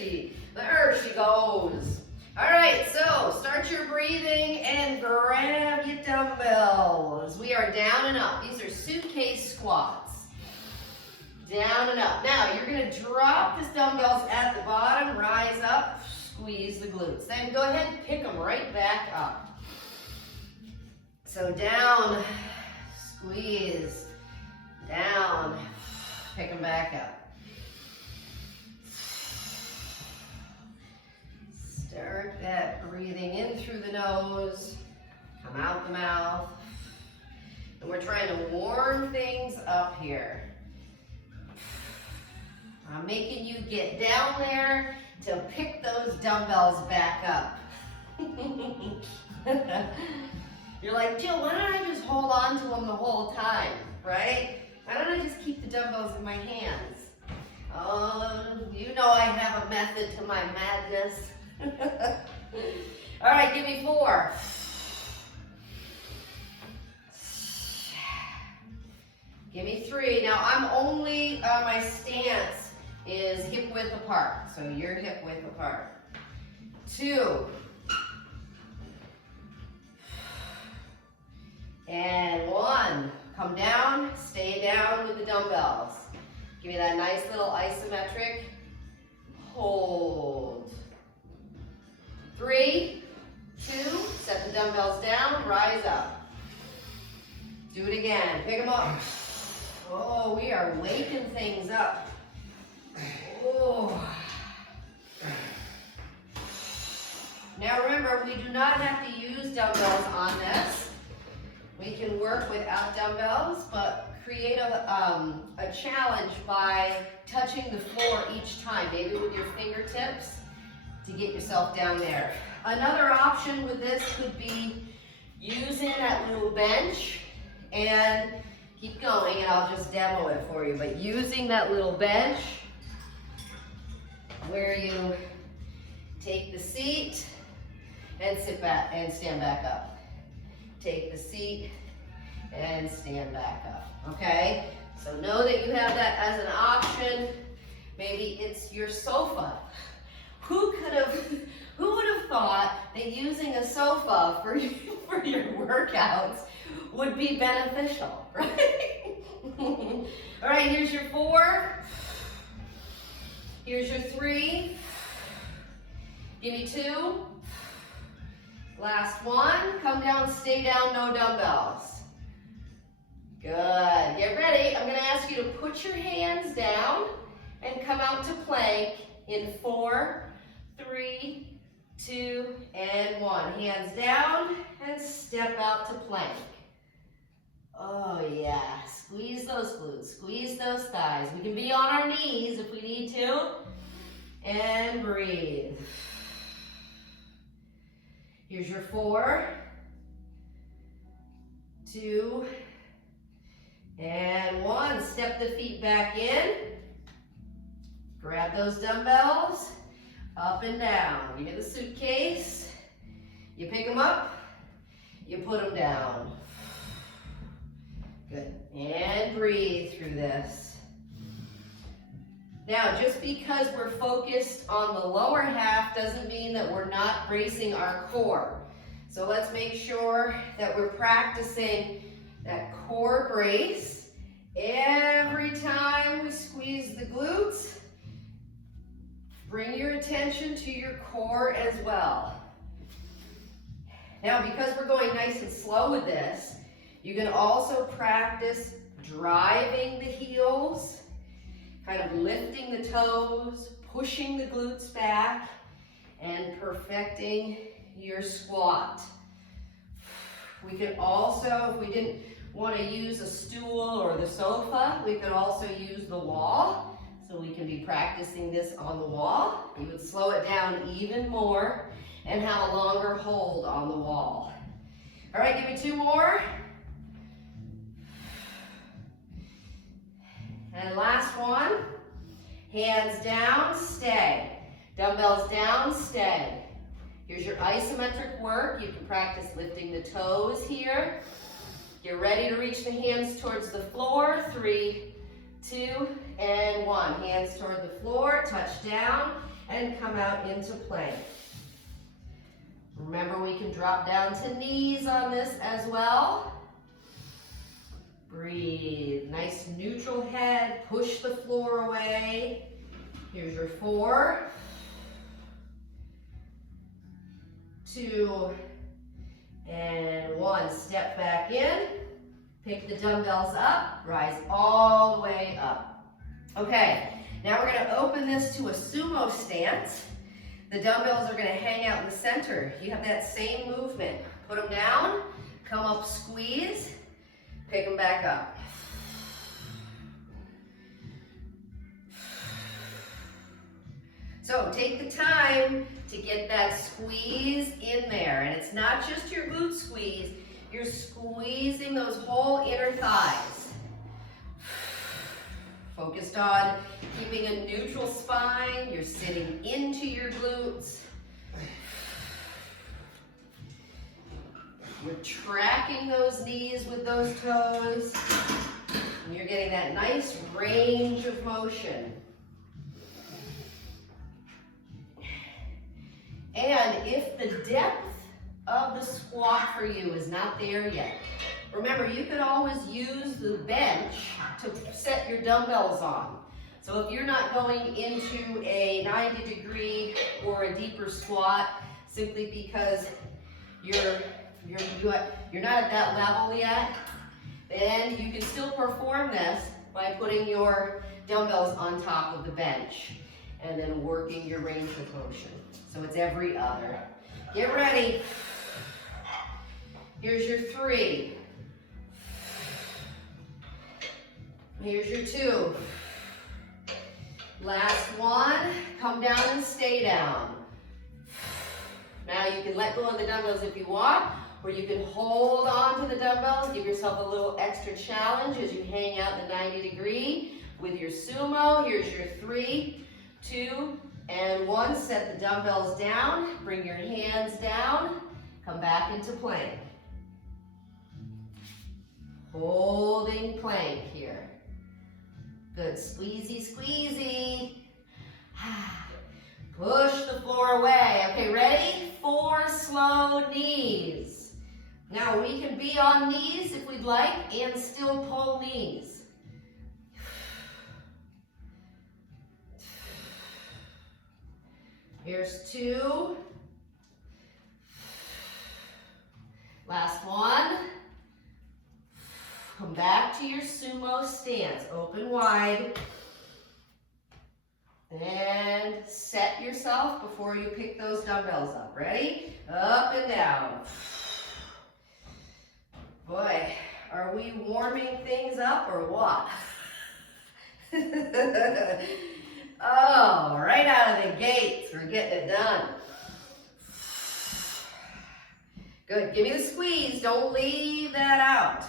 There she goes. All right, so start your breathing and grab your dumbbells. We are down and up. These are suitcase squats. Down and up. Now you're gonna drop these dumbbells at the bottom, rise up, squeeze the glutes. Then go ahead and pick them right back up. So down, squeeze, down, pick them back up. Start that breathing in through the nose, come out the mouth. And we're trying to warm things up here. I'm making you get down there to pick those dumbbells back up. You're like, Jill, why don't I just hold on to them the whole time, right? Why don't I just keep the dumbbells in my hands? You know I have a method to my madness. All right, give me 4. Give me 3. Now I'm only, my stance is hip width apart. So you're hip width apart. 2. And 1. Come down, stay down with the dumbbells. Give me that nice little isometric. Hold. 3, 2, set the dumbbells down, rise up. Do it again, pick them up. Oh, we are waking things up. Oh. Now remember, we do not have to use dumbbells on this. We can work without dumbbells, but create a challenge by touching the floor each time, maybe with your fingertips to get yourself down there. Another option with this could be using that little bench and keep going, and I'll just demo it for you, but using that little bench where you take the seat and sit back and stand back up. Take the seat and stand back up, okay? So know that you have that as an option. Maybe it's your sofa. Who would have thought that using a sofa for your workouts would be beneficial, right? All right, here's your 4. Here's your 3. Give me 2. Last 1. Come down, stay down, no dumbbells. Good. Get ready. I'm going to ask you to put your hands down and come out to plank in 4, 3, 2, and 1. Hands down and step out to plank. Oh yeah, squeeze those glutes, squeeze those thighs. We can be on our knees if we need to. And breathe. Here's your 4, 2, and 1. Step the feet back in. Grab those dumbbells. Up and down. You get the suitcase. You pick them up. You put them down. Good. And breathe through this. Now, just because we're focused on the lower half doesn't mean that we're not bracing our core. So let's make sure that we're practicing that core brace. Every time we squeeze the glutes, bring your attention to your core as well. Now, because we're going nice and slow with this, you can also practice driving the heels, kind of lifting the toes, pushing the glutes back, and perfecting your squat. We could also, if we didn't want to use a stool or the sofa, we could also use the wall. So we can be practicing this on the wall. You would slow it down even more and have a longer hold on the wall. All right, give me 2 more. And last one. Hands down, stay. Dumbbells down, stay. Here's your isometric work. You can practice lifting the toes here. Get ready to reach the hands towards the floor. 3, 2, and 1. Hands toward the floor, touch down, and come out into plank. Remember, we can drop down to knees on this as well. Breathe. Nice neutral head. Push the floor away. Here's your 4, 2, and 1. Step back in. Pick the dumbbells up. Rise all the way up. Okay, now we're going to open this to a sumo stance. The dumbbells are going to hang out in the center. You have that same movement. Put them down, come up, squeeze, pick them back up. So take the time to get that squeeze in there. And it's not just your glute squeeze, you're squeezing those whole inner thighs. Focused on keeping a neutral spine. You're sitting into your glutes. You're tracking those knees with those toes. And you're getting that nice range of motion. And if the depth of the squat for you is not there yet, remember, you could always use the bench to set your dumbbells on. So if you're not going into a 90-degree or a deeper squat simply because you're not at that level yet, then you can still perform this by putting your dumbbells on top of the bench and then working your range of motion. So it's every other. Get ready. Here's your 3. Here's your 2. Last one. Come down and stay down. Now you can let go of the dumbbells if you want, or you can hold on to the dumbbells. Give yourself a little extra challenge as you hang out the 90-degree with your sumo. Here's your 3, 2, and 1. Set the dumbbells down. Bring your hands down. Come back into plank. Holding plank here. Good. Squeezy, squeezy. Push the floor away. Okay, ready? 4 slow knees. Now we can be on knees if we'd like and still pull knees. Here's 2. Last one. Come back to your sumo stance. Open wide. And set yourself before you pick those dumbbells up. Ready? Up and down. Boy, are we warming things up or what? Oh, right out of the gates, we're getting it done. Good, give me the squeeze, don't leave that out.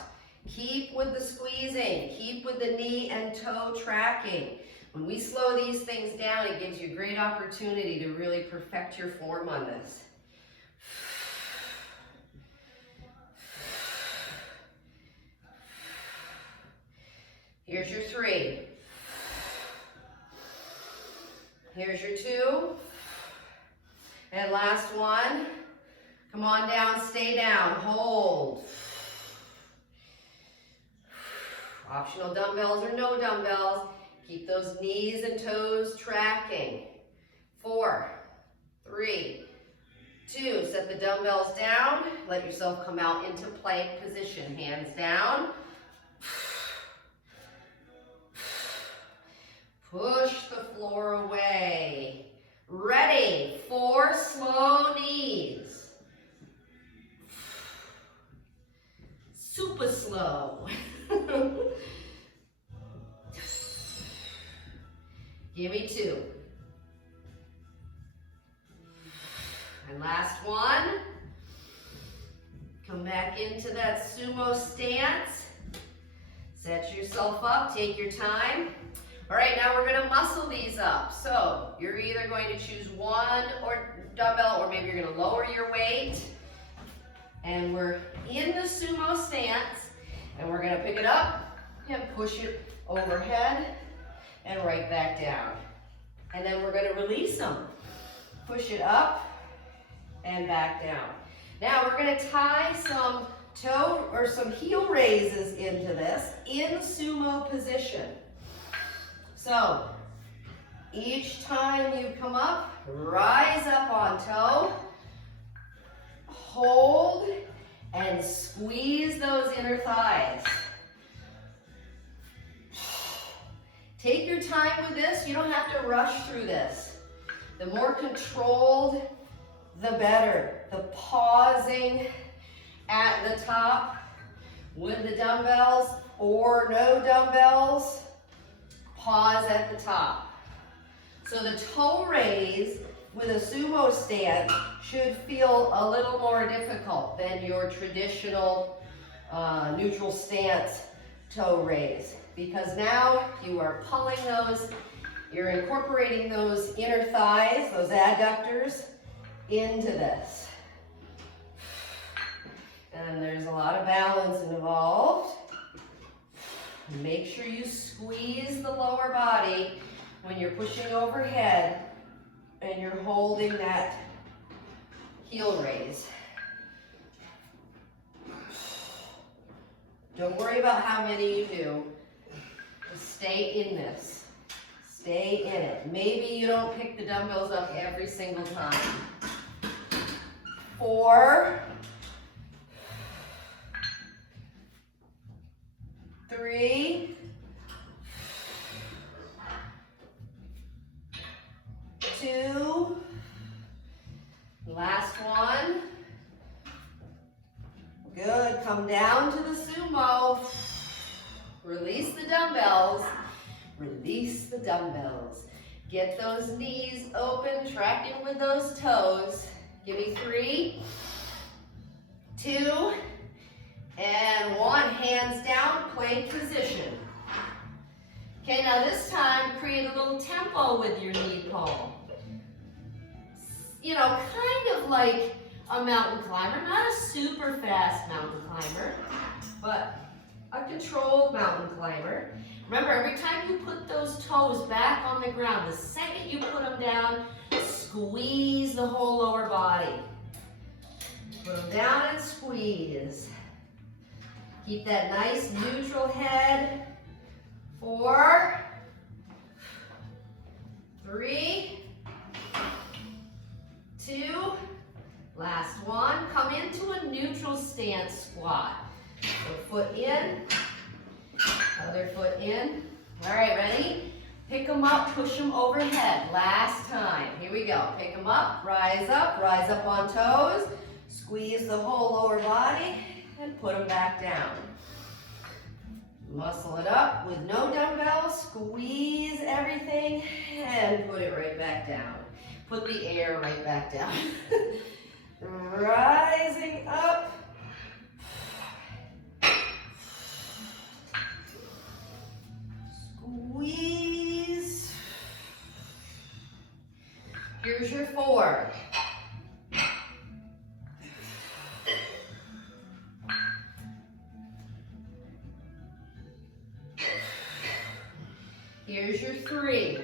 Keep with the squeezing, keep with the knee and toe tracking. When we slow these things down, it gives you a great opportunity to really perfect your form on this. Here's your 3. Here's your 2. And last one. Come on down, stay down, hold. Optional dumbbells or no dumbbells. Keep those knees and toes tracking. 4, 3, 2. Set the dumbbells down. Let yourself come out into plank position. Hands down. Push the floor away. Ready. 4 slow knees. Super slow. Give me 2. And last one. Come back into that sumo stance. Set yourself up, take your time. All right, now we're gonna muscle these up. So you're either going to choose one or dumbbell, or maybe you're gonna lower your weight. And we're in the sumo stance, and we're gonna pick it up and push it overhead. and right back down. And then we're gonna release them. Push it up and back down. Now we're gonna tie some toe or some heel raises into this in sumo position. So each time you come up, rise up on toe, hold, and squeeze those inner thighs. Take your time with this. You don't have to rush through this. The more controlled, the better. The pausing at the top with the dumbbells or no dumbbells, pause at the top. So the toe raise with a sumo stance should feel a little more difficult than your traditional neutral stance toe raise, because now you are pulling those, you're incorporating those inner thighs, those adductors, into this. And there's a lot of balance involved. Make sure you squeeze the lower body when you're pushing overhead and you're holding that heel raise. Don't worry about how many you do. Just stay in this. Stay in it. Maybe you don't pick the dumbbells up every single time. 4, 3, 2, last one. Good, come down to the sumo. Release the dumbbells. Release the dumbbells. Get those knees open, tracking with those toes. Give me 3, 2, and 1. Hands down, plank position. Okay, now this time, create a little tempo with your knee palm. You know, kind of like a mountain climber, not a super fast mountain climber, but a controlled mountain climber. Remember, every time you put those toes back on the ground, the second you put them down, squeeze the whole lower body. Put them down and squeeze. Keep that nice neutral head. 4, 3, 2, last one. Come into a neutral stance squat. So foot in, other foot in. All right, ready? Pick them up, push them overhead. Last time. Here we go. Pick them up, rise up on toes. Squeeze the whole lower body and put them back down. Muscle it up with no dumbbells. Squeeze everything and put it right back down. Put the air right back down. Rising up. Squeeze. Here's your 4. Here's your 3.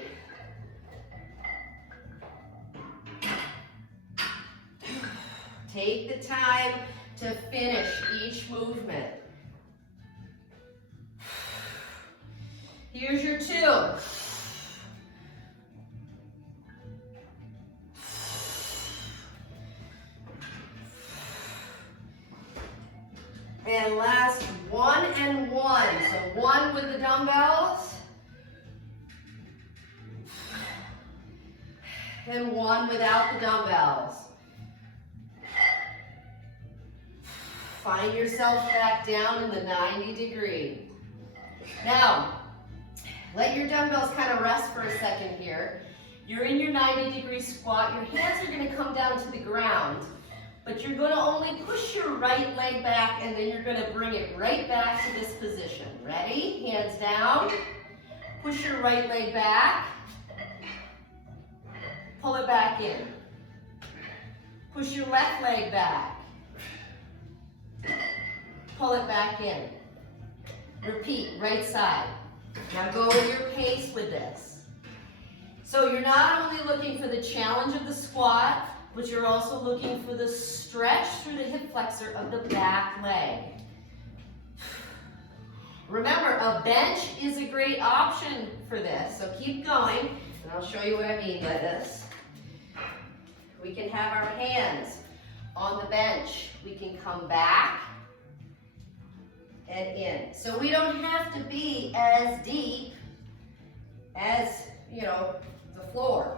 Take the time to finish each movement. Here's your 2. And last 1 and 1. So 1 with the dumbbells. And 1 without the dumbbells. Find yourself back down in the 90-degree. Now, let your dumbbells kind of rest for a second here. You're in your 90-degree squat. Your hands are going to come down to the ground, but you're going to only push your right leg back, and then you're going to bring it right back to this position. Ready? Hands down. Push your right leg back. Pull it back in. Push your left leg back. Pull it back in. Repeat, right side. Now go at your pace with this. So you're not only looking for the challenge of the squat, but you're also looking for the stretch through the hip flexor of the back leg. Remember, a bench is a great option for this, so keep going, and I'll show you what I mean by this. We can have our hands on the bench. We can come back and in. So we don't have to be as deep as, the floor.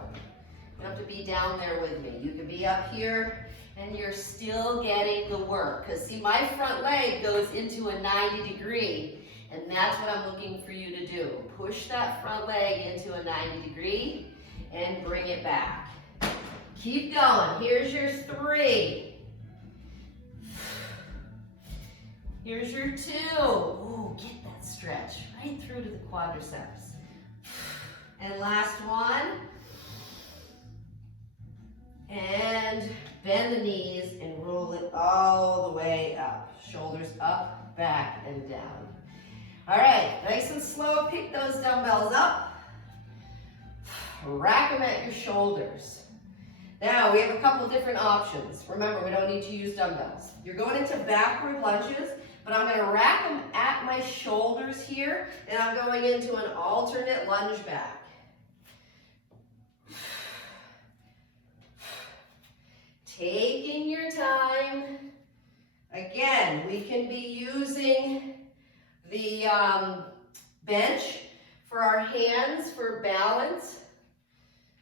You don't have to be down there with me. You can be up here and you're still getting the work. Because see, my front leg goes into a 90 degree, and that's what I'm looking for you to do. Push that front leg into a 90 degree and bring it back. Keep going. Here's your 3. Here's your 2. Ooh, get that stretch right through to the quadriceps. And last one. And bend the knees and roll it all the way up. Shoulders up, back, and down. All right, nice and slow, pick those dumbbells up. Rack them at your shoulders. Now, we have a couple different options. Remember, we don't need to use dumbbells. You're going into backward lunges, but I'm going to rack them at my shoulders here, and I'm going into an alternate lunge back. Taking your time. Again, we can be using the bench for our hands for balance.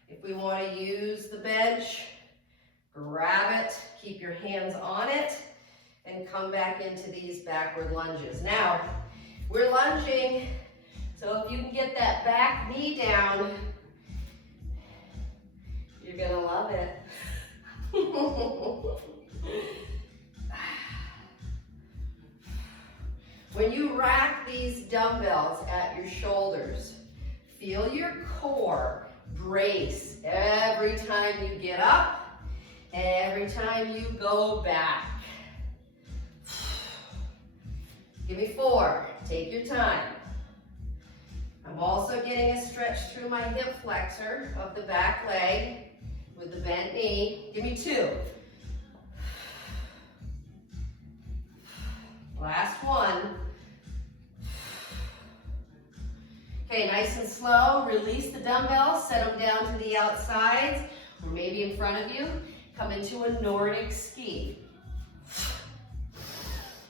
If we want to use the bench, grab it, keep your hands on it, and come back into these backward lunges. Now, we're lunging, so if you can get that back knee down, you're gonna love it. When you rack these dumbbells at your shoulders, feel your core brace every time you get up, every time you go back. Give me 4. Take your time. I'm also getting a stretch through my hip flexor of the back leg with the bent knee. Give me 2. Last one. Okay, nice and slow. Release the dumbbells, set them down to the outsides, or maybe in front of you. Come into a Nordic ski.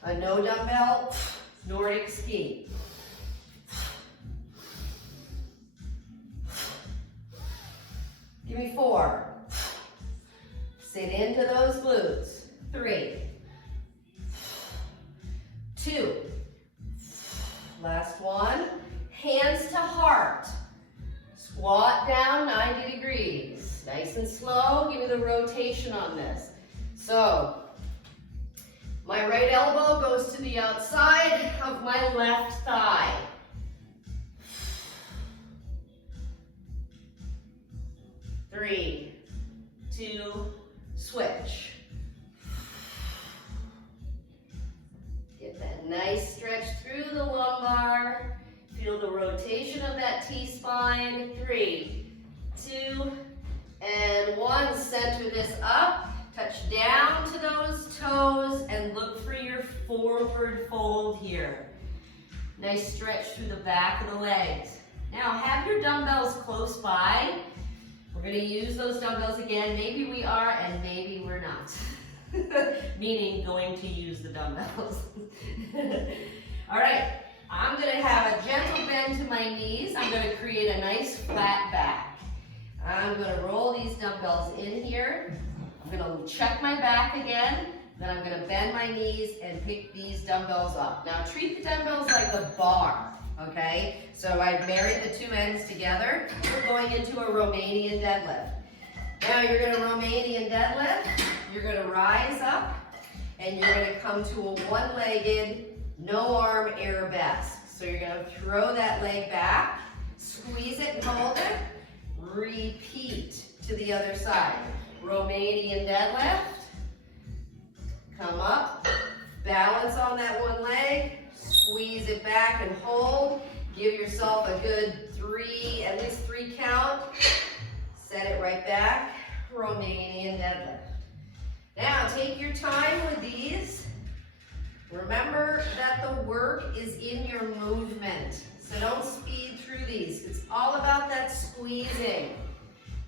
A no dumbbell, Nordic ski. Give me 4. Sit into those glutes. 3. 2. Last one. Hands to heart. Squat down 90 degrees. Nice and slow. Give me the rotation on this. So, my right elbow goes to the outside of my left thigh. 3, 2, switch. Get that nice stretch through the lumbar. Feel the rotation of that T-spine. 3, 2, and 1. Center this up. Touch down to those toes and look for your forward fold here. Nice stretch through the back of the legs. Now have your dumbbells close by. We're going to use those dumbbells again. Maybe we are and maybe we're not. Meaning going to use the dumbbells. All right, I'm going to have a gentle bend to my knees. I'm going to create a nice flat back. I'm going to roll these dumbbells in here. I'm going to check my back again. Then I'm going to bend my knees and pick these dumbbells up. Now treat the dumbbells like a bar, okay? So I married the 2 ends together. We're going into a Romanian deadlift. Now you're going to Romanian deadlift. You're going to rise up and you're going to come to a one-legged, no-arm arabesque. So you're going to throw that leg back, squeeze it and hold it. Repeat to the other side. Romanian deadlift. Come up, balance on that one leg, squeeze it back and hold. Give yourself a good at least three count. Set it right back. Romanian deadlift. Now take your time with these. Remember that the work is in your movement. So don't speed through these. It's all about that squeezing.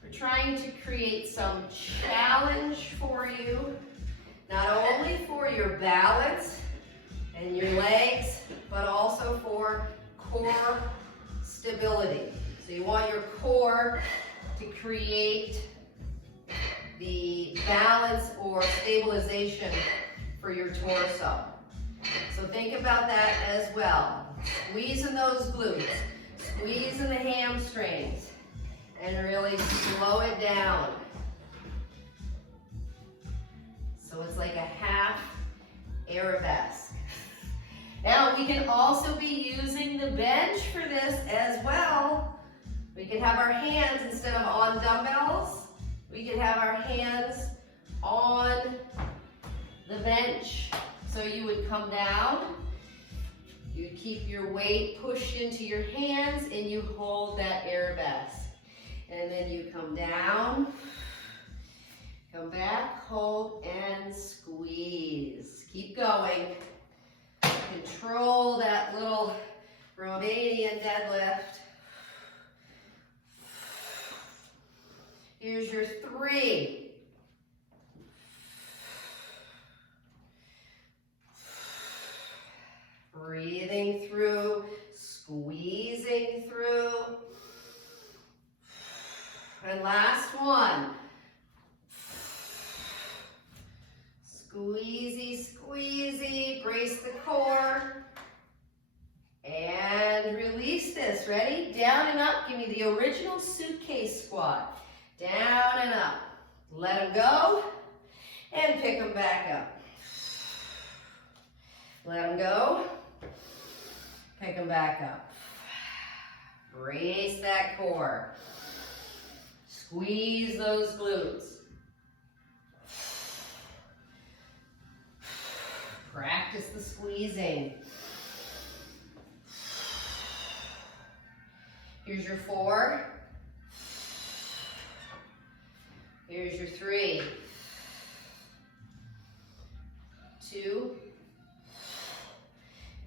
We're trying to create some challenge for you, not only for your balance and your legs, but also for core stability. So you want your core to create the balance or stabilization for your torso. So think about that as well. Squeezing those glutes, squeezing the hamstrings, and really slow it down. So it's like a half arabesque. Now we can also be using the bench for this as well. We can have our hands, instead of on dumbbells, we can have our hands on the bench. So you would come down, you keep your weight pushed into your hands, and you hold that arabesque. And then you come down, come back, hold, and squeeze. Keep going. Control that little Romanian deadlift. Here's your 3. Breathing through, squeezing through. And last one. Squeezy, squeezy, brace the core. And release this, ready? Down and up, give me the original suitcase squat. Down and up. Let them go, and pick them back up. Let them go, pick them back up. Brace that core. Squeeze those glutes. Practice the squeezing. Here's your 4. Here's your 3. 2.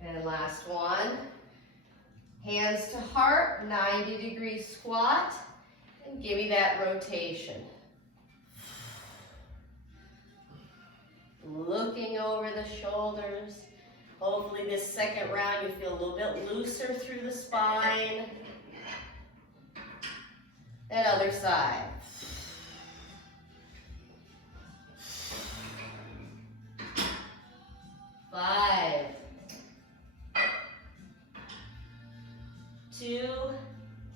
And last one. Hands to heart, 90-degree squat. And give me that rotation. Looking over the shoulders. Hopefully this second round you feel a little bit looser through the spine. And other side. Five. 2.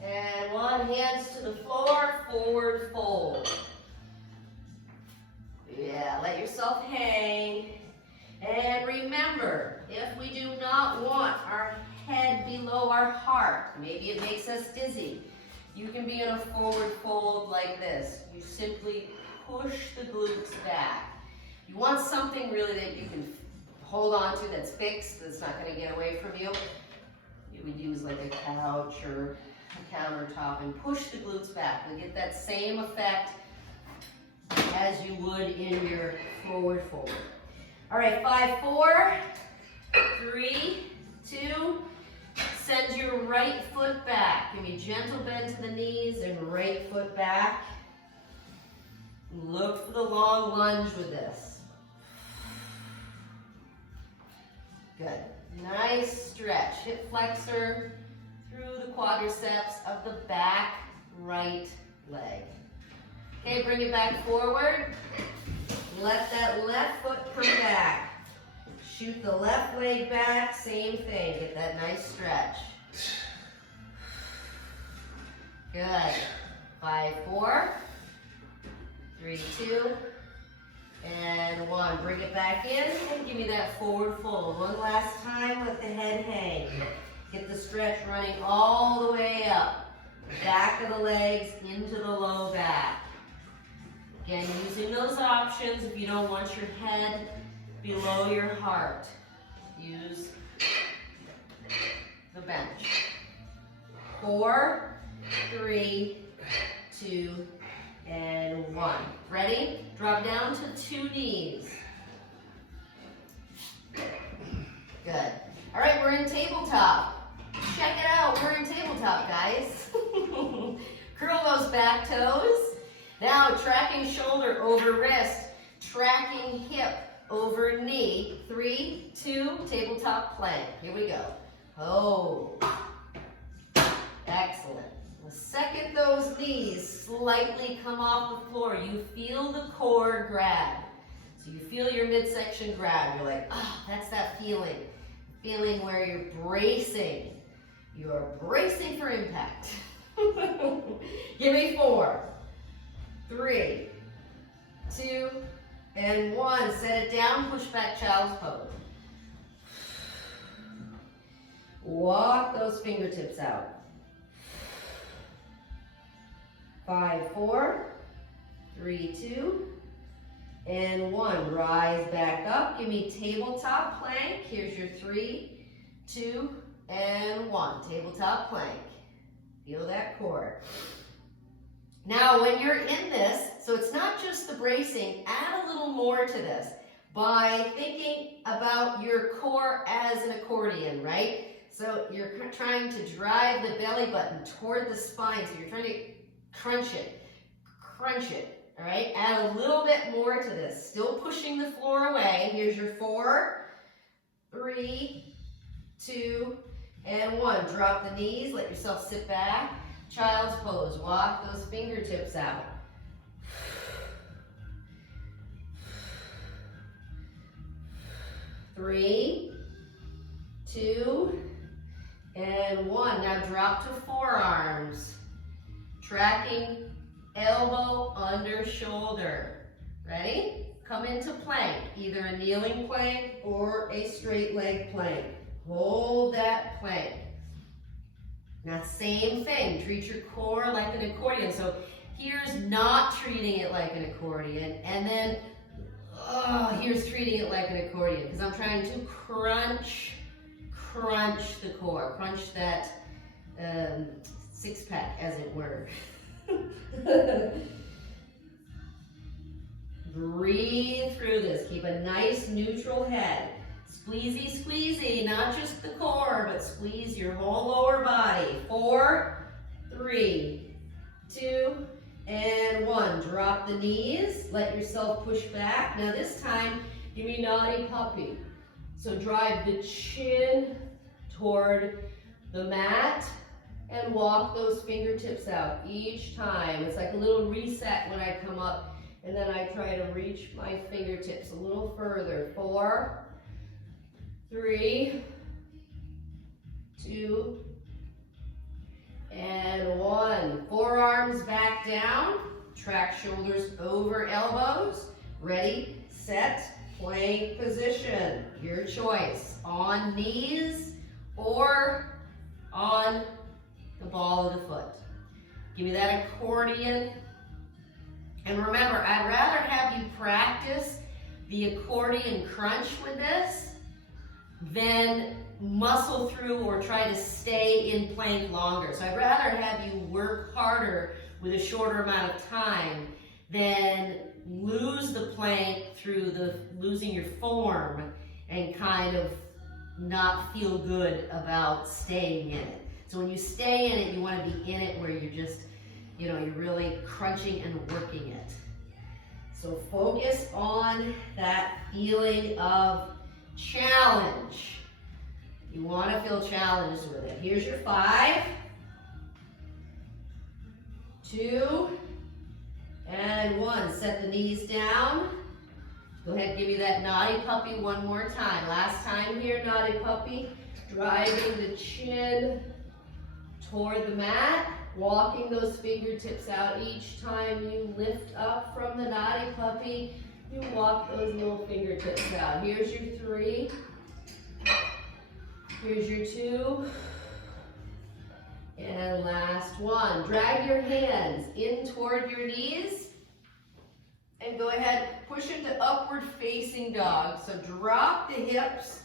And 1. Hands to the floor, forward fold. Yeah, let yourself hang. And remember, if we do not want our head below our heart, maybe it makes us dizzy, you can be in a forward fold like this. You simply push the glutes back. You want something really that you can hold on to that's fixed, that's not going to get away from you. You would use like a couch or a countertop and push the glutes back. You'll get that same effect as you would in your forward fold. All right, 5, 4, 3, 2, send your right foot back. Give me a gentle bend to the knees and right foot back. Look for the long lunge with this. Good. Nice stretch. Hip flexor through the quadriceps of the back right leg. Okay, bring it back forward. Let that left foot come back. Shoot the left leg back, same thing. Get that nice stretch. Good. 5, 4, 3, 2, and 1. Bring it back in and give me that forward fold. One last time, let the head hang. Get the stretch running all the way up. Back of the legs into the low back. Again, using those options if you don't want your head below your heart. Use the bench. 4, 3, 2, and 1. Ready? Drop down to 2 knees. Good. All right, we're in tabletop. Check it out, we're in tabletop, guys. Curl those back toes. Now, tracking shoulder over wrist, tracking hip over knee. 3, 2, tabletop plank. Here we go. Hold. Excellent. The second those knees slightly come off the floor, you feel the core grab. So you feel your midsection grab. You're like, ah, that's that feeling. Feeling where you're bracing. You're bracing for impact. Give me 4, 3, 2, and 1. Set it down, push back child's pose. Walk those fingertips out. 5, 4, 3, 2, and 1. Rise back up. Give me tabletop plank. Here's your 3, 2, and 1. Tabletop plank. Feel that core. Now, when you're in this, so it's not just the bracing, add a little more to this by thinking about your core as an accordion, right? So you're trying to drive the belly button toward the spine. So you're trying to crunch it, all right? Add a little bit more to this. Still pushing the floor away. Here's your 4, 3, 2, and 1. Drop the knees, let yourself sit back. Child's pose, walk those fingertips out. 3, 2, and 1. Now drop to forearms. Tracking elbow under shoulder. Ready? Come into plank, either a kneeling plank or a straight leg plank. Hold that plank. Now same thing, treat your core like an accordion. So here's not treating it like an accordion, and then here's treating it like an accordion, because I'm trying to crunch the core, crunch that six-pack, as it were. Breathe through this. Keep a nice neutral head. Squeezy, squeezy, not just the core, but squeeze your whole lower body. 4, 3, 2, and 1. Drop the knees. Let yourself push back. Now this time, give me naughty puppy. So drive the chin toward the mat and walk those fingertips out each time. It's like a little reset when I come up, and then I try to reach my fingertips a little further. 4, 3, 2, and 1. Forearms back down. Track shoulders over elbows. Ready, set, plank position. Your choice. On knees or on the ball of the foot. Give me that accordion. And remember, I'd rather have you practice the accordion crunch with this than muscle through or try to stay in plank longer. So I'd rather have you work harder with a shorter amount of time than lose the plank through losing your form and kind of not feel good about staying in it. So when you stay in it, you want to be in it where you're just, you're really crunching and working it. So focus on that feeling of challenge. You want to feel challenged with it. Here's your 5, 2, and 1. Set the knees down. Go ahead and give me that naughty puppy one more time. Last time here, naughty puppy. Driving the chin toward the mat. Walking those fingertips out each time you lift up from the naughty puppy. You walk those little fingertips out. Here's your 3. Here's your 2. And last 1. Drag your hands in toward your knees. And go ahead, push into upward facing dog. So drop the hips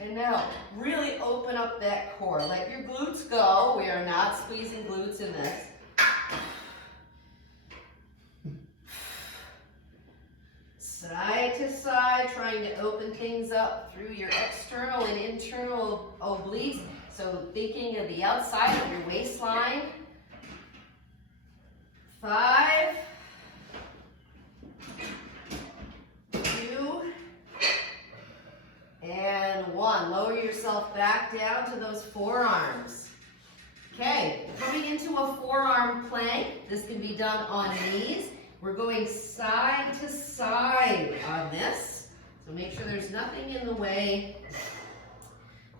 And now, really open up that core. Let your glutes go. We are not squeezing glutes in this. Side to side, trying to open things up through your external and internal obliques. So thinking of the outside of your waistline. 5, 2, and 1. Lower yourself back down to those forearms. Okay, coming into a forearm plank. This can be done on knees. We're going side to side on this. So make sure there's nothing in the way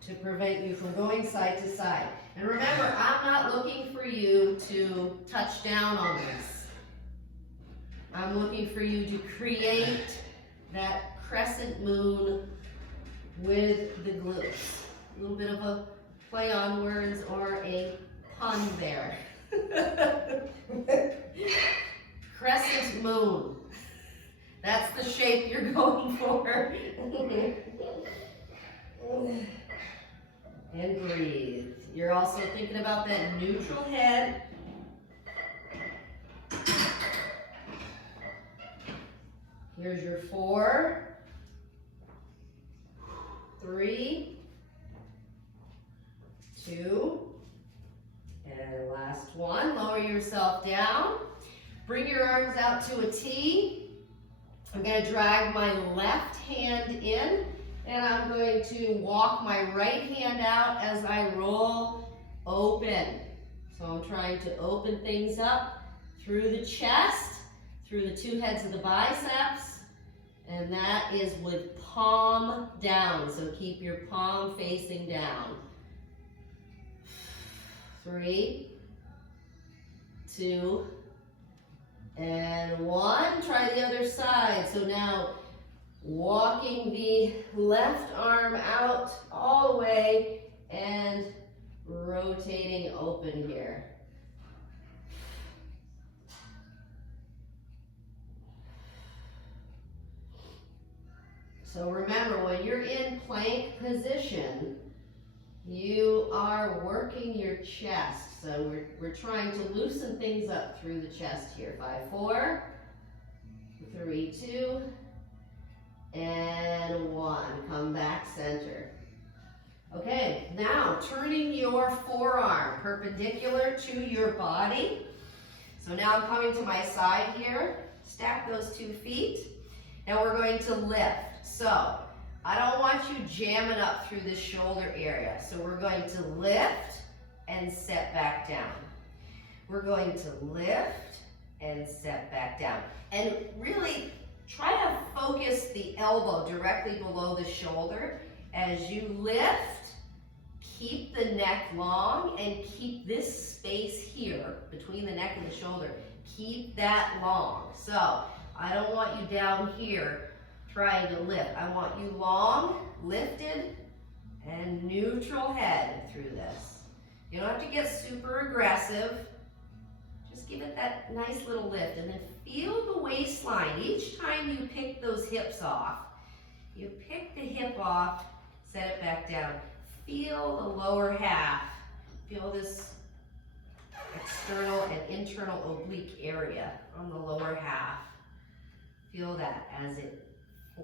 to prevent you from going side to side. And remember, I'm not looking for you to touch down on this. I'm looking for you to create that crescent moon with the glutes. A little bit of a play on words or a pun there. Crescent moon. That's the shape you're going for. And breathe. You're also thinking about that neutral head. Here's your 4, 3, 2, and last one. Lower yourself down. Bring your arms out to a T. I'm going to drag my left hand in, and I'm going to walk my right hand out as I roll open. So I'm trying to open things up through the chest, through the 2 heads of the biceps, and that is with palm down. So keep your palm facing down. 3, 2, and 1. Try the other side. So now walking the left arm out all the way and rotating open here. So remember, when you're in plank position, you are working your chest. So we're trying to loosen things up through the chest here. 5, 4, 3, 2, and 1. Come back center. Okay, now turning your forearm perpendicular to your body. So now I'm coming to my side here. Stack those 2 feet. Now we're going to lift. So I don't want you jamming up through the shoulder area. So we're going to lift and set back down. We're going to lift and set back down. And really try to focus the elbow directly below the shoulder. As you lift, keep the neck long and keep this space here between the neck and the shoulder. Keep that long. So I don't want you down here trying to lift. I want you long, lifted, and neutral head through this. You don't have to get super aggressive. Just give it that nice little lift, and then feel the waistline. Each time you pick those hips off, you pick the hip off, set it back down. Feel the lower half. Feel this external and internal oblique area on the lower half. Feel that as it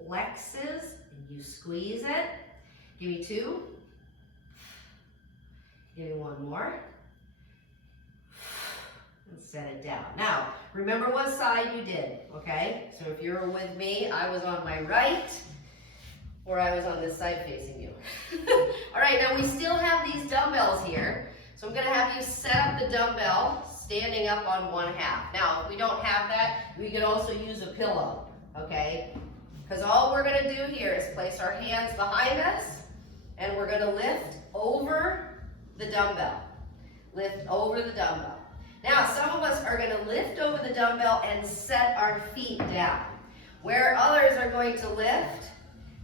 flexes and you squeeze it. Give me 2. Give me 1 more. And set it down. Now, remember what side you did, okay? So if you're with me, I was on my right, or I was on this side facing you. All right, now we still have these dumbbells here. So I'm gonna have you set up the dumbbell standing up on 1/2. Now, if we don't have that, we could also use a pillow, okay? Because all we're gonna do here is place our hands behind us, and we're gonna lift over the dumbbell. Lift over the dumbbell. Now, some of us are gonna lift over the dumbbell and set our feet down, where others are going to lift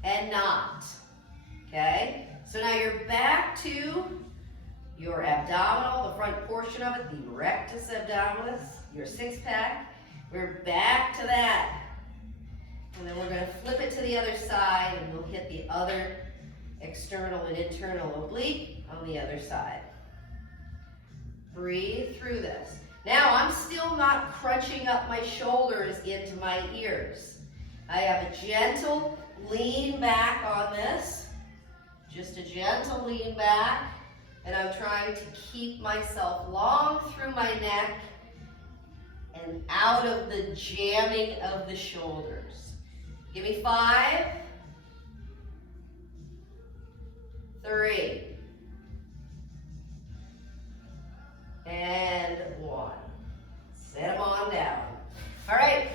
and not, okay? So now you're back to your abdominal, the front portion of it, the rectus abdominis, your 6-pack. We're back to that. And then we're going to flip it to the other side, and we'll hit the other external and internal oblique on the other side. Breathe through this. Now, I'm still not crunching up my shoulders into my ears. I have a gentle lean back on this, just a gentle lean back, and I'm trying to keep myself long through my neck and out of the jamming of the shoulders. Give me 5, 3, and 1. Set them on down. All right,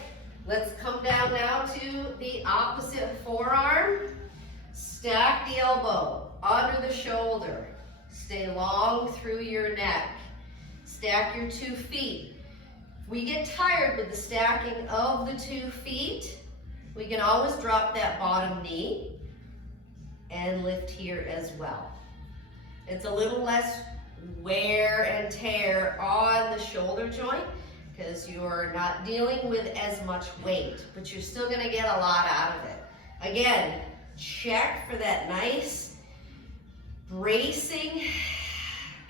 let's come down now to the opposite forearm. Stack the elbow under the shoulder. Stay long through your neck. Stack your 2 feet. If we get tired with the stacking of the 2 feet, we can always drop that bottom knee and lift here as well. It's a little less wear and tear on the shoulder joint because you're not dealing with as much weight, but you're still gonna get a lot out of it. Again, check for that nice bracing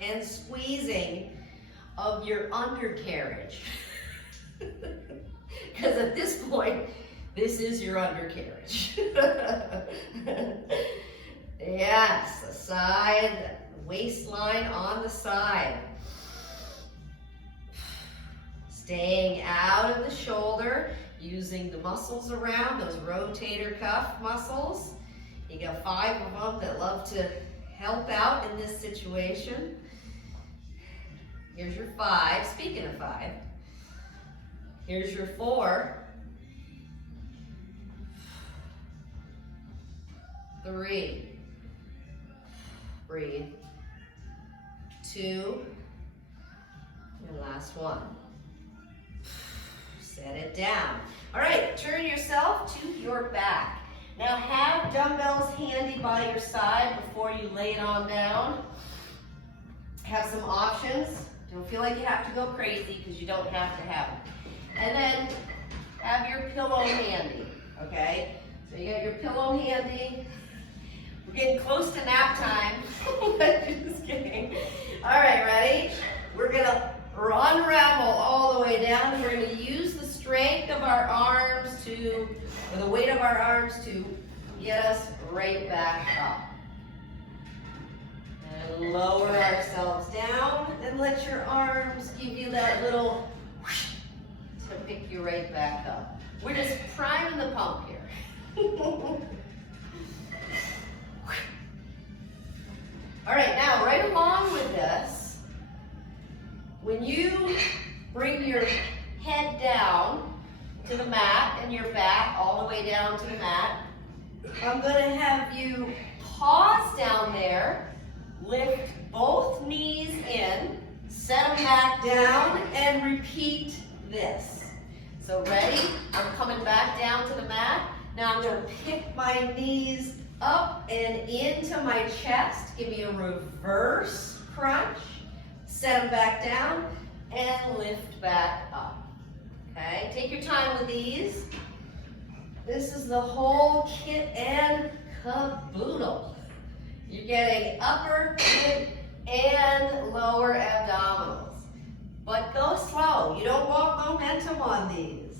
and squeezing of your undercarriage. Because at this point, this is your undercarriage. Yes, the side, waistline on the side. Staying out of the shoulder, using the muscles around, those rotator cuff muscles. You got 5 of them that love to help out in this situation. Here's your 5, speaking of 5. Here's your 4. 3. Breathe. 2. And last 1. Set it down. All right, turn yourself to your back. Now have dumbbells handy by your side before you lay it on down. Have some options. Don't feel like you have to go crazy because you don't have to have them. And then have your pillow handy, okay? So you got your pillow handy. We're getting close to nap time. Just kidding. All right, ready? We're gonna unravel all the way down. We're gonna use the strength of our arms or the weight of our arms to get us right back up. And lower ourselves down and let your arms give you that little whoosh to pick you right back up. We're just priming the pump here. All right, now right along with this, when you bring your head down to the mat and your back all the way down to the mat, I'm going to have you pause down there, lift both knees in, set them back down, and repeat this. So ready? I'm coming back down to the mat. Now I'm going to pick my knees up and into my chest. Give me a reverse crunch. Set them back down and lift back up. Okay, take your time with these. This is the whole kit and caboodle. You're getting upper, mid, and lower abdominals. But go slow. You don't want momentum on these.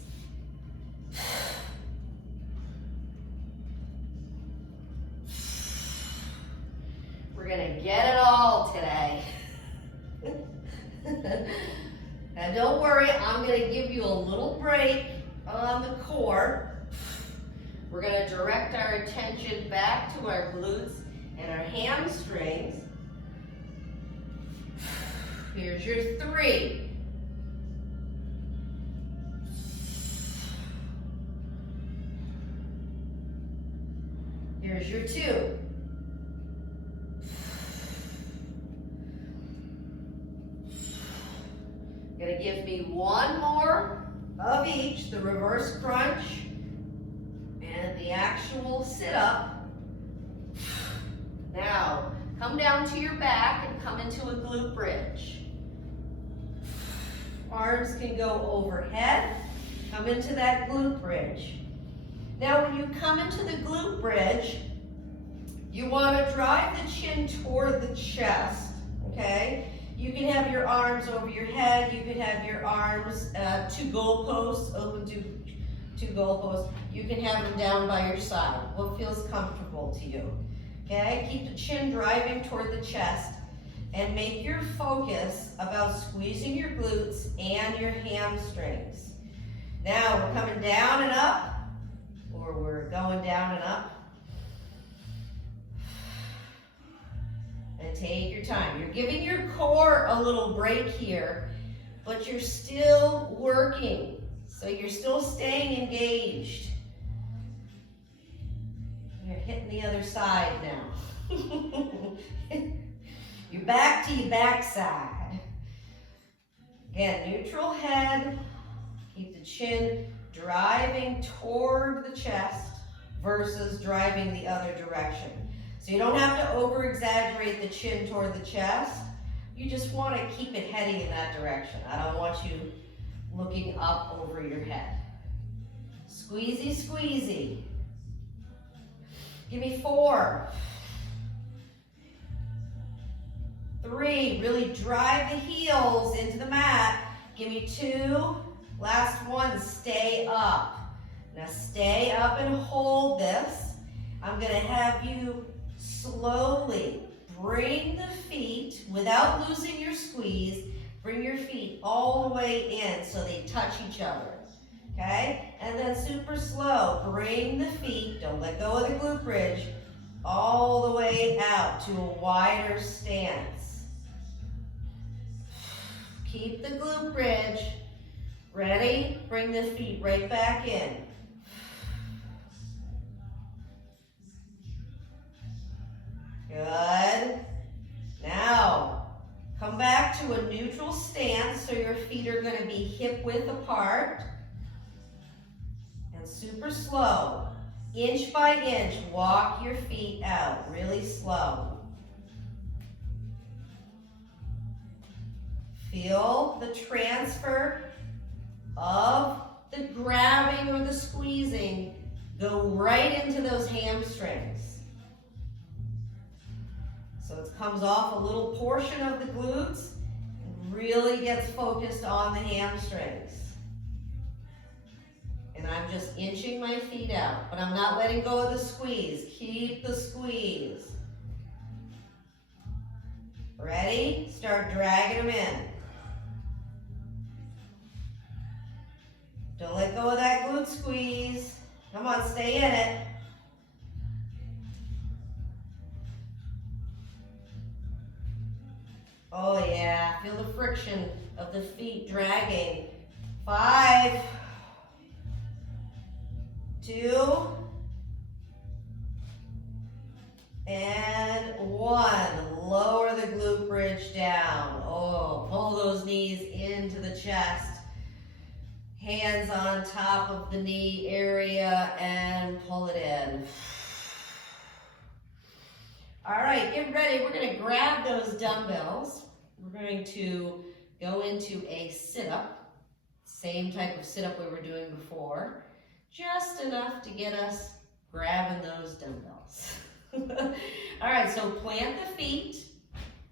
We're gonna get it all today. Now don't worry, I'm gonna give you a little break on the core. We're gonna direct our attention back to our glutes and our hamstrings. Here's your 3. Here's your 2. Gonna give me 1 more of each, the reverse crunch and the actual sit-up. Now, come down to your back and come into a glute bridge. Arms can go overhead, come into that glute bridge. Now, when you come into the glute bridge, You want to drive the chin toward the chest, okay? You can have your arms over your head. You can have your arms two goalposts, open two goalposts. You can have them down by your side. What feels comfortable to you, okay? Keep the chin driving toward the chest and make your focus about squeezing your glutes and your hamstrings. Now we're coming down and up, or we're going down and up. And take your time. You're giving your core a little break here, but you're still working. So you're still staying engaged. You're hitting the other side now. You're back to your backside. Again, neutral head. Keep the chin driving toward the chest versus driving the other direction. So you don't have to over-exaggerate the chin toward the chest. You just want to keep it heading in that direction. I don't want you looking up over your head. Squeezy, squeezy. Give me 4. 3, really drive the heels into the mat. Give me 2. Last one, stay up. Now stay up and hold this. I'm going to have you slowly bring the feet, without losing your squeeze, bring your feet all the way in so they touch each other, okay? And then super slow, bring the feet, don't let go of the glute bridge, all the way out to a wider stance. Keep the glute bridge. Ready? Bring the feet right back in. Good. Now, come back to a neutral stance so your feet are going to be hip width apart. And super slow, inch by inch, walk your feet out, really slow. Feel the transfer of the grabbing or the squeezing go right into those hamstrings. So it comes off a little portion of the glutes and really gets focused on the hamstrings. And I'm just inching my feet out, but I'm not letting go of the squeeze. Keep the squeeze. Ready? Start dragging them in. Don't let go of that glute squeeze. Come on, stay in it. Oh yeah, feel the friction of the feet dragging. 5, 2, and 1. Lower the glute bridge down. Oh, pull those knees into the chest. Hands on top of the knee area and pull it in. All right, get ready. We're going to grab those dumbbells. We're going to go into a sit-up. Same type of sit-up we were doing before. Just enough to get us grabbing those dumbbells. All right, so plant the feet.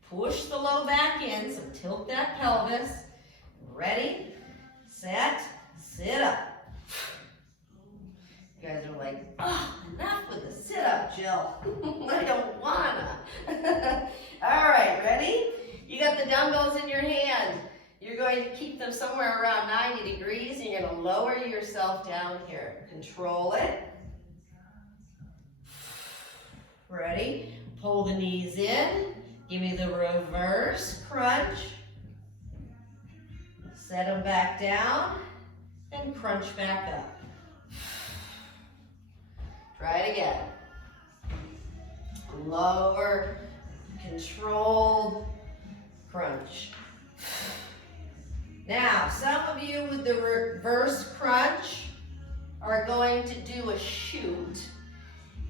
Push the low back in, so tilt that pelvis. Ready, set, sit up. You guys are like, oh, enough with the sit-up, Jill. I don't wanna. All right, ready? You got the dumbbells in your hand. You're going to keep them somewhere around 90 degrees, and you're gonna lower yourself down here. Control it. Ready? Pull the knees in. Give me the reverse crunch. Set them back down and crunch back up. Try it again. Lower, controlled crunch. Now, some of you with the reverse crunch are going to do a shoot,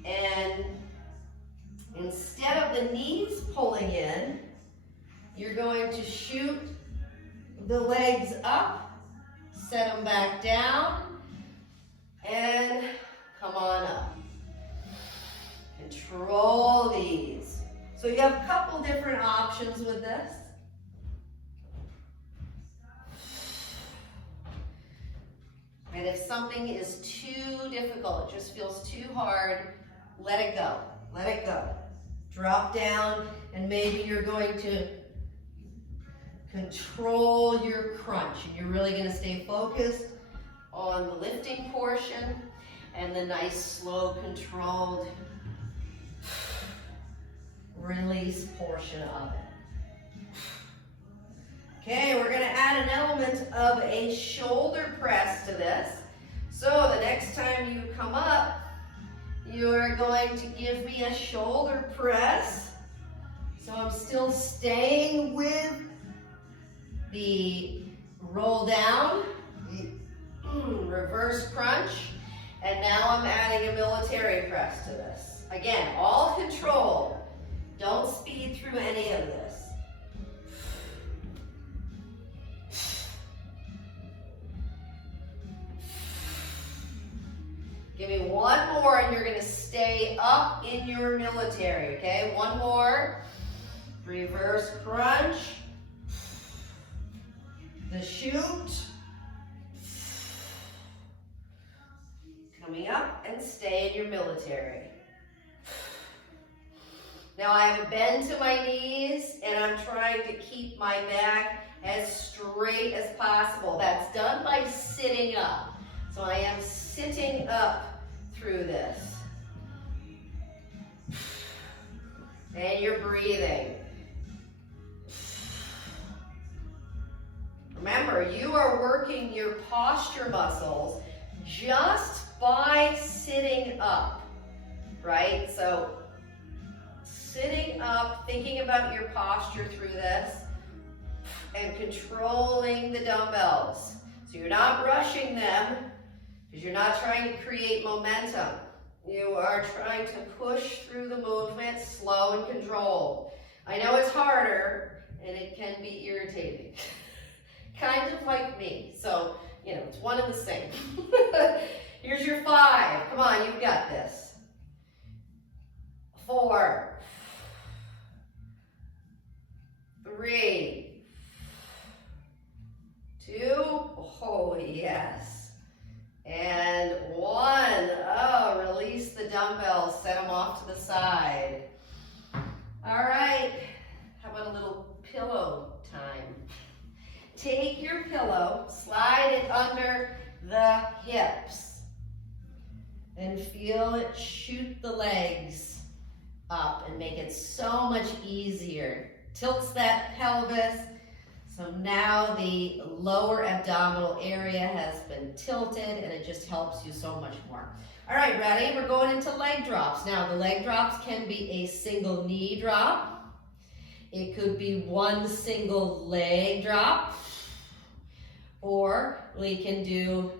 and instead of the knees pulling in, you're going to shoot the legs up, set them back down, and come on up. Control control these. So you have a couple different options with this. And if something is too difficult, it just feels too hard, let it go. Let it go. Drop down, and maybe you're going to control your crunch. And you're really going to stay focused on the lifting portion and the nice, slow, controlled release portion of it. Okay, we're going to add an element of a shoulder press to this. So the next time you come up, you're going to give me a shoulder press. So I'm still staying with the roll down, reverse crunch, and now I'm adding a military press to this. Again, all controlled. Don't speed through any of this. Give me one more and you're gonna stay up in your military, okay? One more. Reverse crunch. The shoot. Coming up and stay in your military. Now I have a bend to my knees and I'm trying to keep my back as straight as possible. That's done by sitting up. So I am sitting up through this. And you're breathing. Remember, you are working your posture muscles just by sitting up, right? So sitting up, thinking about your posture through this, and controlling the dumbbells. So you're not rushing them, because you're not trying to create momentum. You are trying to push through the movement, slow and controlled. I know it's harder, and it can be irritating. Kind of like me. So, you know, it's one and the same. Here's your 5. Come on, you've got this. 4. 3. 2. Oh, yes. And 1. Oh, release the dumbbells. Set them off to the side. All right. How about a little pillow time? Take your pillow, slide it under the hips, and feel it shoot the legs up and make it so much easier. Tilts that pelvis. So now the lower abdominal area has been tilted and it just helps you so much more. All right, ready? We're going into leg drops. Now the leg drops can be a single knee drop. It could be one single leg drop. Or we can do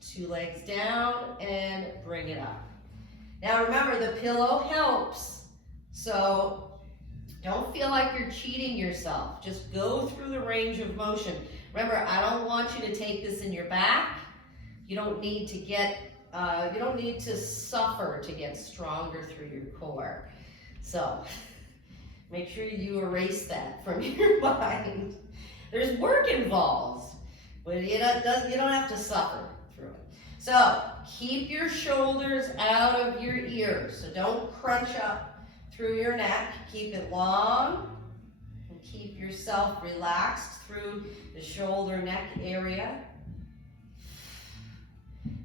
2 legs down and bring it up. Now remember, the pillow helps. So don't feel like you're cheating yourself. Just go through the range of motion. Remember, I don't want you to take this in your back. You don't need to get, you don't need to suffer to get stronger through your core. So make sure you erase that from your mind. There's work involved, but you don't have to suffer through it. So keep your shoulders out of your ears. So don't crunch up through your neck. Keep it long and keep yourself relaxed through the shoulder neck area.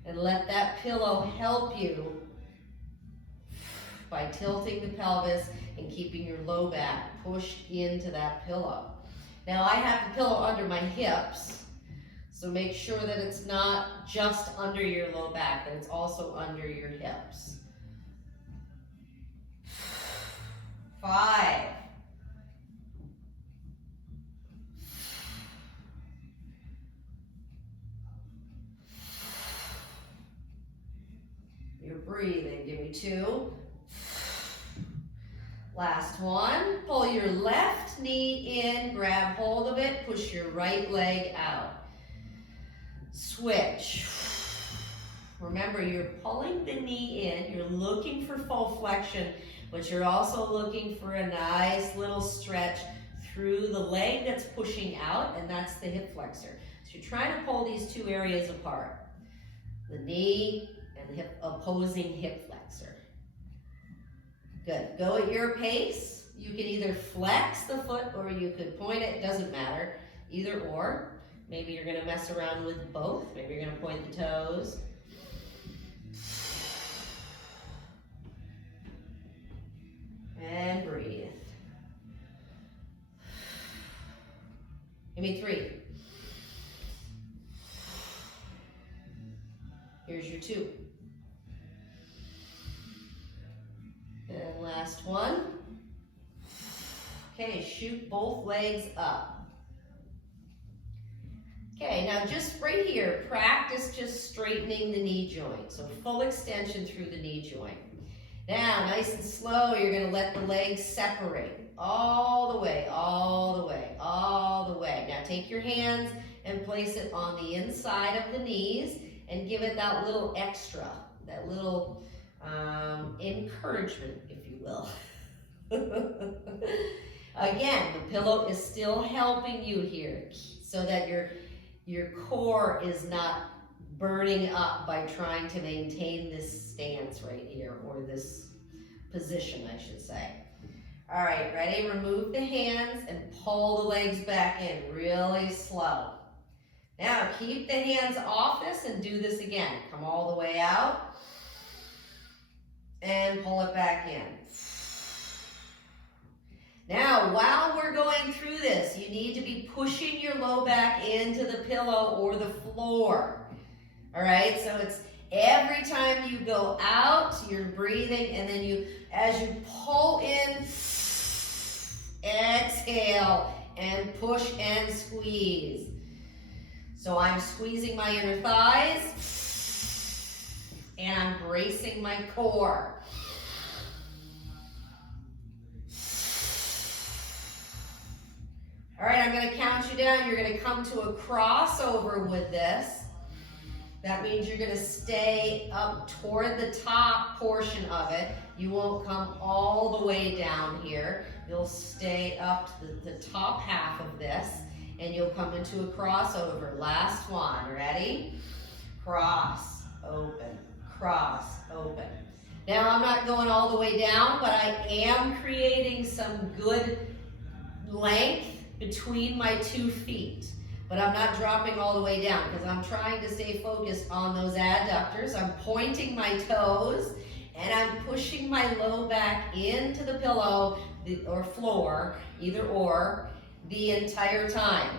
And let that pillow help you by tilting the pelvis and keeping your low back pushed into that pillow. Now I have the pillow under my hips, so make sure that it's not just under your low back, that it's also under your hips. 5. You're breathing. Give me 2. Last one. Pull your left knee in, grab hold of it, push your right leg out. Switch. Remember, you're pulling the knee in, you're looking for full flexion, but you're also looking for a nice little stretch through the leg that's pushing out, and that's the hip flexor. So you're trying to pull these two areas apart, the knee and the opposing hip flexor. Good. Go at your pace. You can either flex the foot or you could point it. Doesn't matter. Either or. Maybe you're going to mess around with both. Maybe you're going to point the toes. And breathe. Give me 3. Here's your 2. And last one. Okay, shoot both legs up. Okay, now just right here, practice just straightening the knee joint. So full extension through the knee joint. Now, nice and slow, you're going to let the legs separate all the way, all the way, all the way. Now take your hands and place it on the inside of the knees and give it that little extra, that little encouragement, if you will. Again, the pillow is still helping you here so that your core is not burning up by trying to maintain this stance right here, or this position, I should say. All right, ready? Remove the hands and pull the legs back in really slow. Now keep the hands off this and do this again. Come all the way out and pull it back in. Now, while we're going through this, you need to be pushing your low back into the pillow or the floor. All right, so it's every time you go out, you're breathing, and then as you pull in, exhale, and push and squeeze. So I'm squeezing my inner thighs, and I'm bracing my core. All right, I'm going to count you down. You're going to come to a crossover with this. That means you're going to stay up toward the top portion of it. You won't come all the way down here. You'll stay up to the top half of this, and you'll come into a crossover. Last one. Ready? Cross, open, cross, open. Now, I'm not going all the way down, but I am creating some good length between my 2 feet. But I'm not dropping all the way down because I'm trying to stay focused on those adductors. I'm pointing my toes and I'm pushing my low back into the pillow or floor, either or, the entire time.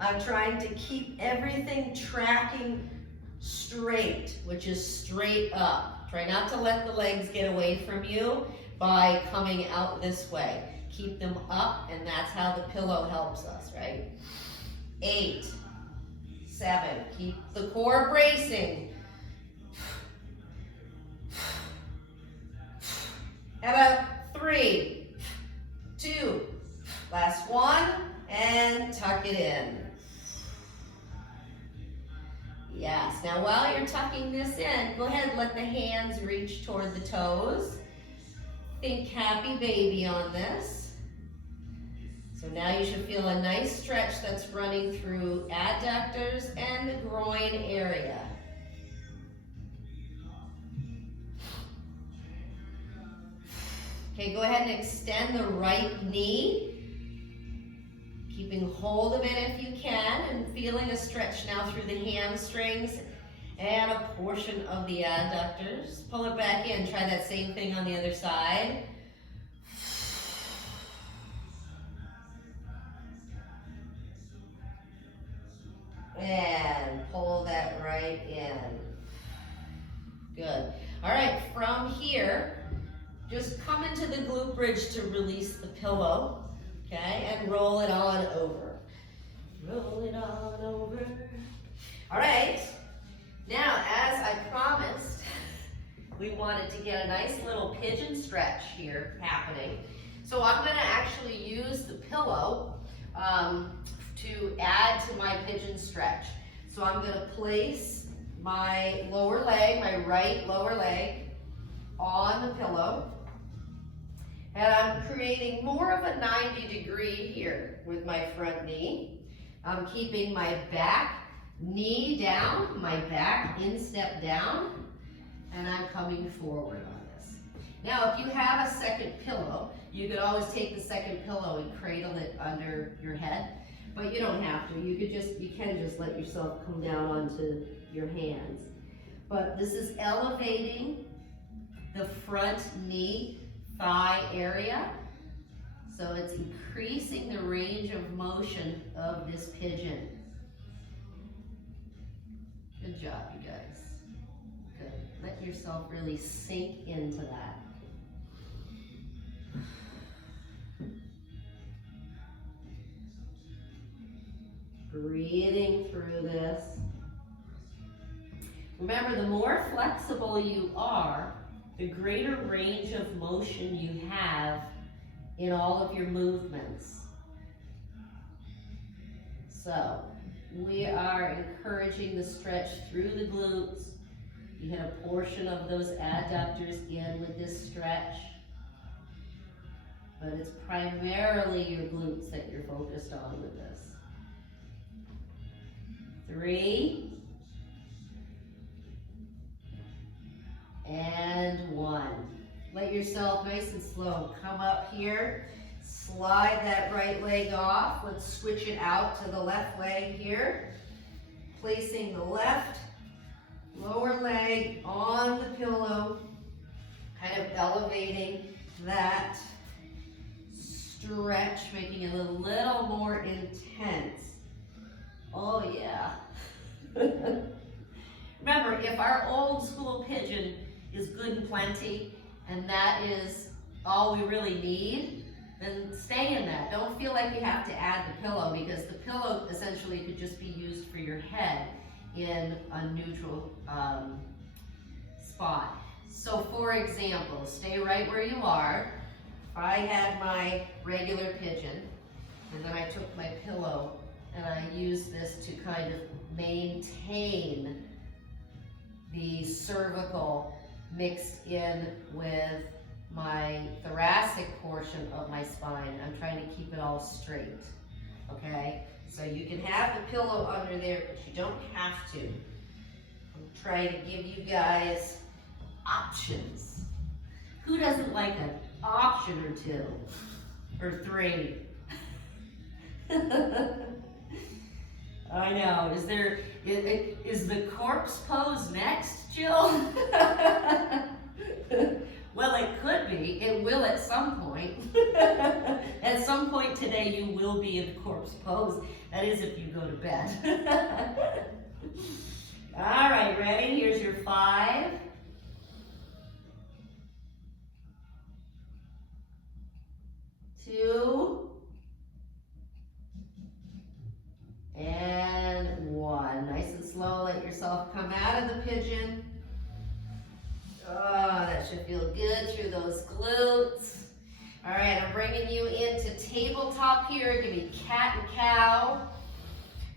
I'm trying to keep everything tracking straight, which is straight up. Try not to let the legs get away from you by coming out this way. Keep them up, and that's how the pillow helps us, right? 8, 7, keep the core bracing. How about 3, 2, last one, and tuck it in. Yes, now while you're tucking this in, go ahead and let the hands reach toward the toes. Think happy baby on this. So now you should feel a nice stretch that's running through adductors and the groin area. Okay, go ahead and extend the right knee. Keeping hold of it if you can, and feeling a stretch now through the hamstrings and a portion of the adductors. Pull it back in. Try that same thing on the other side. And pull that right in. Good. All right, from here, just come into the glute bridge to release the pillow, okay, and roll it on over. Roll it on over. All right, now as I promised, we wanted to get a nice little pigeon stretch here happening. So I'm going to actually use the pillow to add to my pigeon stretch. So I'm going to place my lower leg, my right lower leg, on the pillow. And I'm creating more of a 90-degree here with my front knee. I'm keeping my back knee down, my back instep down, and I'm coming forward on this. Now, if you have a second pillow, you could always take the second pillow and cradle it under your head, but you don't have to. You can just let yourself come down onto your hands. But this is elevating the front knee thigh area. So it's increasing the range of motion of this pigeon. Good job, you guys. Good. Let yourself really sink into that. Breathing through this. Remember, the more flexible you are, the greater range of motion you have in all of your movements. So, we are encouraging the stretch through the glutes. You hit a portion of those adductors in with this stretch, but it's primarily your glutes that you're focused on with this. 3, and 1. Let yourself nice and slow come up here. Slide that right leg off. Let's switch it out to the left leg here. Placing the left lower leg on the pillow, kind of elevating that stretch, making it a little more intense. Oh yeah. Remember, if our old school pigeon is good and plenty, and that is all we really need, then stay in that. Don't feel like you have to add the pillow, because the pillow essentially could just be used for your head in a neutral spot. So for example, stay right where you are. If I had my regular pigeon, and then I took my pillow and I used this to kind of maintain the cervical mixed in with my thoracic portion of my spine. I'm trying to keep it all straight, okay? So you can have the pillow under there, but you don't have to. I'm trying to give you guys options. Who doesn't like an option or 2 or 3? I know. Is the corpse pose next, Jill? Well, it could be. It will at some point. At some point today, you will be in corpse pose. That is if you go to bed. All right, ready? Here's your 5. 2. And 1. Nice and slow. Let yourself come out of the pigeon. Oh, that should feel good through those glutes. All right, I'm bringing you into tabletop here. Give me cat and cow.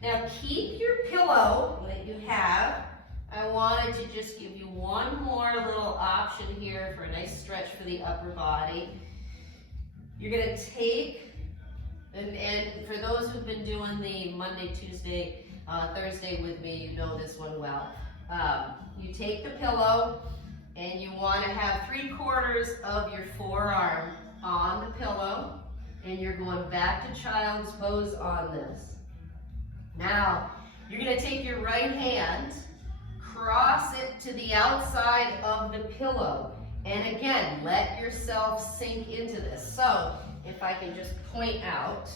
Now keep your pillow that you have. I wanted to just give you one more little option here for a nice stretch for the upper body. You're gonna take, and for those who've been doing the Monday, Tuesday, Thursday with me, you know this one well. You take the pillow, and you want to have 3/4 of your forearm on the pillow, and you're going back to child's pose on this. Now, you're going to take your right hand, cross it to the outside of the pillow, and again, let yourself sink into this. So, if I can just point out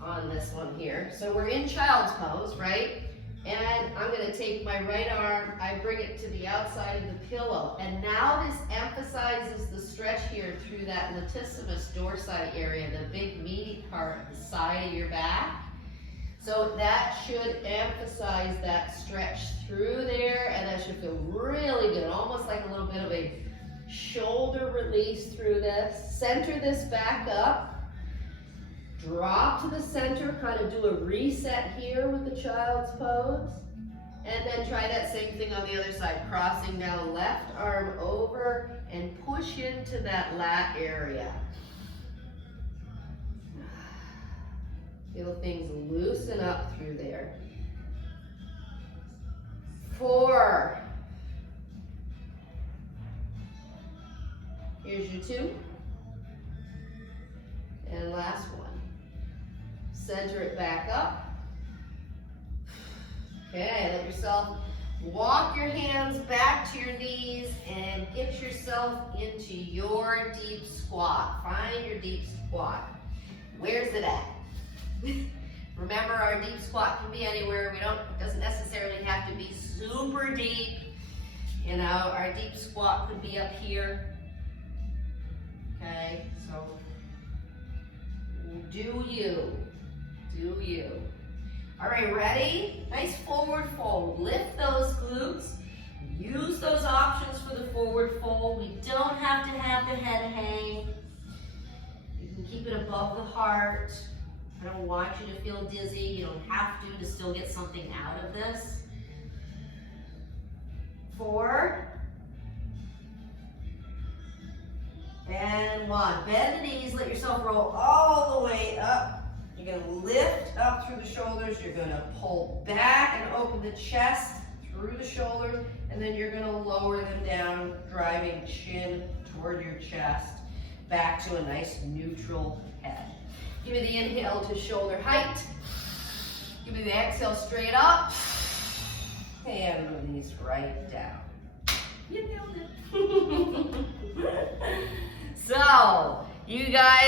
on this one here. So we're in child's pose, right? And I'm going to take my right arm, I bring it to the outside of the pillow. And now this emphasizes the stretch here through that latissimus dorsi area, the big meaty part, the side of your back. So that should emphasize that stretch through there, and that should feel really good, almost like a little bit of a shoulder release through this. Center this back up. Drop to the center, kind of do a reset here with the child's pose, And then try that same thing on the other side, crossing down, left arm over and push into that lat area. Feel things loosen up through there. 4. Here's your 2. And last one. Center it back up. Okay, let yourself walk your hands back to your knees and get yourself into your deep squat. Find your deep squat. Where's it at? Remember, our deep squat can be anywhere. It doesn't necessarily have to be super deep. You know, our deep squat could be up here. Okay, so do you. Do you. All right, ready? Nice forward fold. Lift those glutes. Use those options for the forward fold. We don't have to have the head hang. You can keep it above the heart. I don't want you to feel dizzy. You don't have to still get something out of this. 4. And 1. Bend the knees, let yourself roll all the way up. You're gonna lift up through the shoulders. You're gonna pull back and open the chest through the shoulders, and then you're gonna lower them down, driving chin toward your chest, back to a nice neutral head. Give me the inhale to shoulder height. Give me the exhale straight up. And release right down. You nailed it. So, you guys